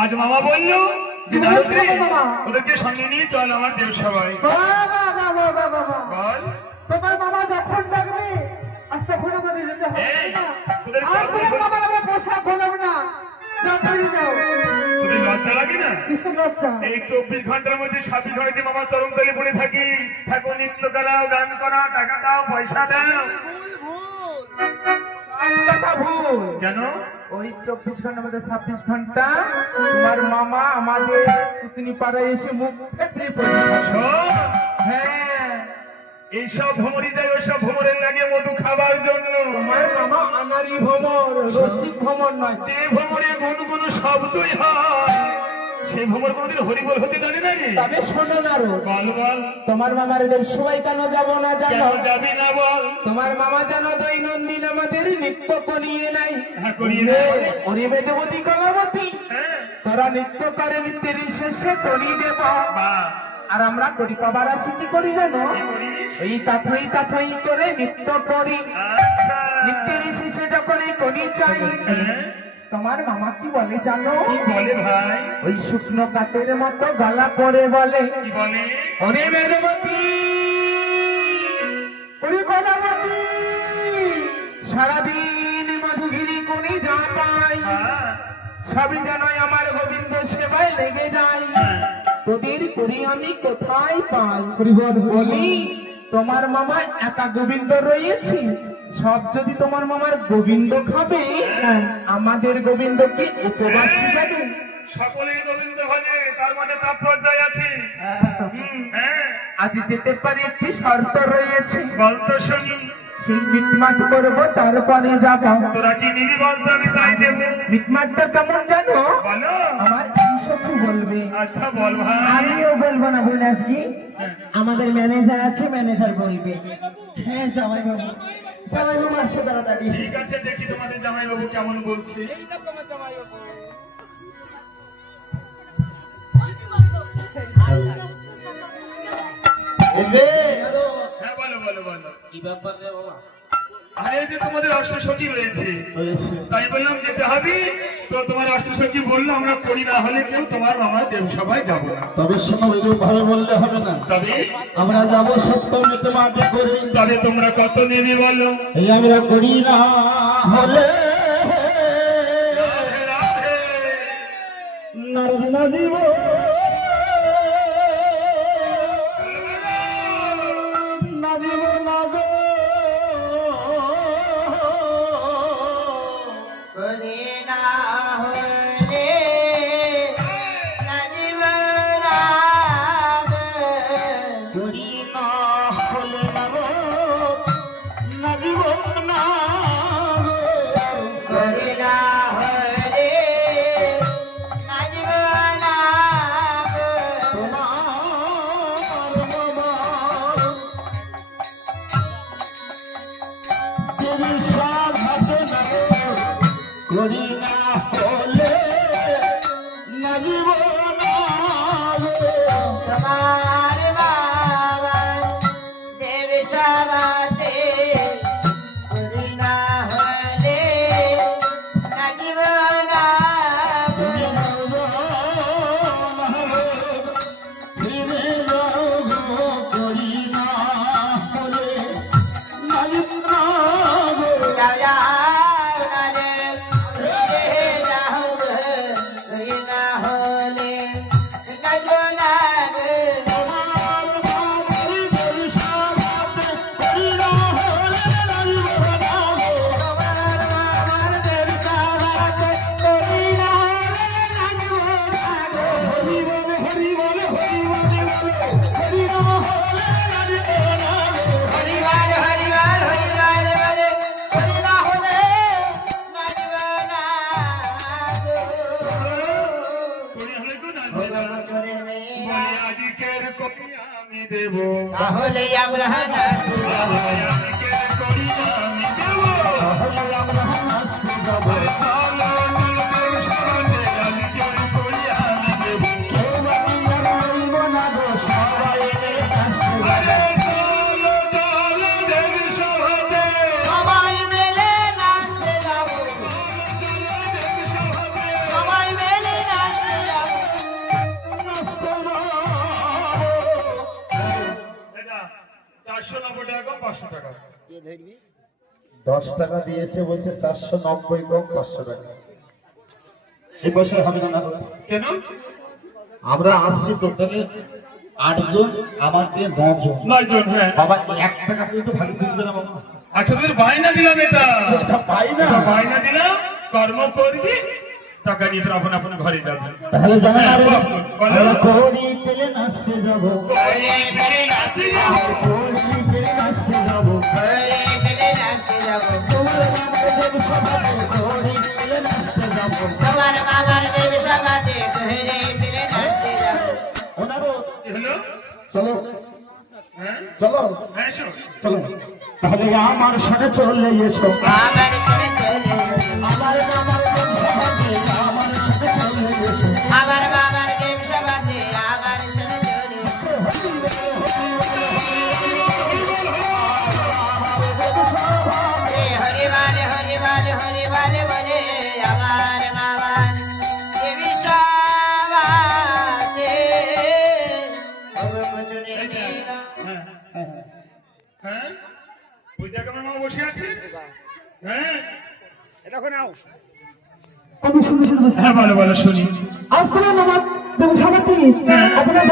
আজ মামা বললো ওদেরকে সঙ্গে নিয়ে চল আমার দেব সবাই। তোমার মামা যখন ডাকবে আর তখন আমাদের যেতে হবে আর তোমার মামার আমরা পোশাক হলাম না। লজ্জা লাগে না? এই 24 ঘন্টার মধ্যে 26 ঘন্টা মামা চরম তলে পড়ে থাকি, ঠাকুর নৃত্য করাও, গান করা, টাকা দাও, পয়সা দাও। কেন? ওই 24 ঘন্টার মধ্যে 26 ঘন্টা তোমার মামা আমাদের কুতনি পাড়ায় এসে মুখ ফেটে পড়ে। হ্যাঁ, এইসব ভ্রমণই যায়, ওইসব ভ্রমণের লাগে মধু খাবার জন্য। তোমার মামা আমারই ভ্রমণ, রসিক ভ্রমণ নয়। যে ভ্রমণে গুনগুন শব্দই হয়, সেই ভ্রমণ কোনদিন হরিবল হতে জানে না রে। তবে শোনো না রো, বল বল তোমার মামার এদের সবাই কেন যাবো না জানো? যাবি না বল। তোমার মামা জানো দৈনন্দিন আমাদের নৃত্য করিয়ে নাই। হ্যাঁ, করিয়ে নাই। ওরে বেদবতী কলাবতী, হ্যাঁ, তোরা নৃত্য করে নৃত্যের শেষে করি দেব। আর আমরা করি কবার আসিছি করি জানো? এই তাথই করে নৃত্য করি। নৃত্যের শেষে যখন এই করি চাই, তোমার মামা কি বলে জানো? কি বলে ভাই? ওই শুকনো কাঠের মতো গলা করে বলে, কি বলে? ওরে বেদবতী, ওরে কলাবতী, সারাদিন মধুগিরি কোনি যা পাই, সবই যেন আমার গোবিন্দ সেবায় লেগে যায়। তোদের করি আমি কোথায় পাই? বলি তোমার মামা একা গোবিন্দ রয়েছে, সব যদি তোমার মামার গোবিন্দ খাবে, আমাদের গোবিন্দ কি উপবাস যাবে? সকলেই গোবিন্দ ভজে, তার মধ্যে তাৎপর্য আছে। আজ যেতে পারি, একটি শর্ত রয়েছে। বলতো শুনি। সেই মিটমাট করবো, তারপরে যাবো। তোরা কি নিবি বলতো, আমি তাই দেবো। মিটমাটটা কেমন জানো? বলো। আমার সখী বলবে। আচ্ছা বল ভাই। আমিও বলবো না বোন, আজকে আমাদের ম্যানেজার আছে, ম্যানেজার বলবে। হ্যাঁ জামাই বাবু, জামাই বাবু আসছে তাড়াতাড়ি। ঠিক আছে, দেখি তোমাদের জামাই বাবু কেমন বলছে। হ্যাঁ বলো বলো বলো। কি ব্যাপার রে বাবা? আরে যে তোমাদের অষ্টসখী রয়েছে, তাই বললাম যেতে হবে। তো তোমার অষ্টসখী বললো আমরা করি, না হলে কেউ তোমার মামার দেব সবাই যাবো না। তবে শোনো, এরকম ভাবে বললে হবে না। তবে আমরা যাবো সপ্তমীতে মাঠে করে। তবে তোমরা কত নেবে বলো? এই আমরা করি না হলে রাধে রাধে। নারী না দিব না দিব না গো করে না হলে নাজিবনা করি না হলে না গো না দিব না করে না হলে নাজিবনা তোমার বাবা দেবী সব হাতে না করি না হলে না দিব না তোমার বাবা দেব সবাতে করে না হলে নাজিবনা যাও যাও নারে রে যাও রে না হলে নাজিবনা হরিবাল হরিবাল হরিবাল বলে হরি না হলে 500 টাকা। 10 টাকা দিয়েছে বলছে 490 কম 500 টাকা। এই পয়সা হবে না। কেন? আমরা আসছি টোটালি 8 জন, আমার দিয়ে 9 জন। 9 জন, হ্যাঁ। বাবা 1 টাকা দিয়ে তো ভালো দিতে না বাবা। আচ্ছা তোর বায়না দিলাম এটা। এটা পাই না। এটা বায়না দিলাম, কর্ম করবি, টাকা নিয়ে তোর আপন আপন ঘরে যাবে। তাহলে জানেন হ্যাঁ, আরে বলো। আমরা কোড়ি পেলে নাচতে যাব, ওরে পেলে নাচতে যাব, কোড়ি পেলে নাচতে যাব, ওরে পেলে নাচতে যাব, তোমরা আমাদের দেব সবাই কোড়ি পেলে নাচতে যাব। তোমার মামার দেব সভাতে ওরে পেলে নাচতে যাব। ওনারও কি হলো? চলো হ্যাঁ, চলো হ্যাঁ, এসো। চলো, তাহলে আমার সাথে চলে এসো, আমার সঙ্গে চলে, আমার মামার দেব সভাতে আমার সাথে চলে এসো। আমার মামার দেব সভাতে আমার সঙ্গে চলে। হরি বালে হরি বালে হরি বালে বলে আমার মামার দেবী সভাতে অবচনে মেলা। হ্যাঁ, হ্যাঁ, ওই জায়গায় আমার মা বসে আছে। হ্যাঁ, কবি শুনতে শুনতে হ্যাঁ, ভালো ভালো শুনি। আসসালাম আমার দেব সভাপতি হ্যাঁ। আপনার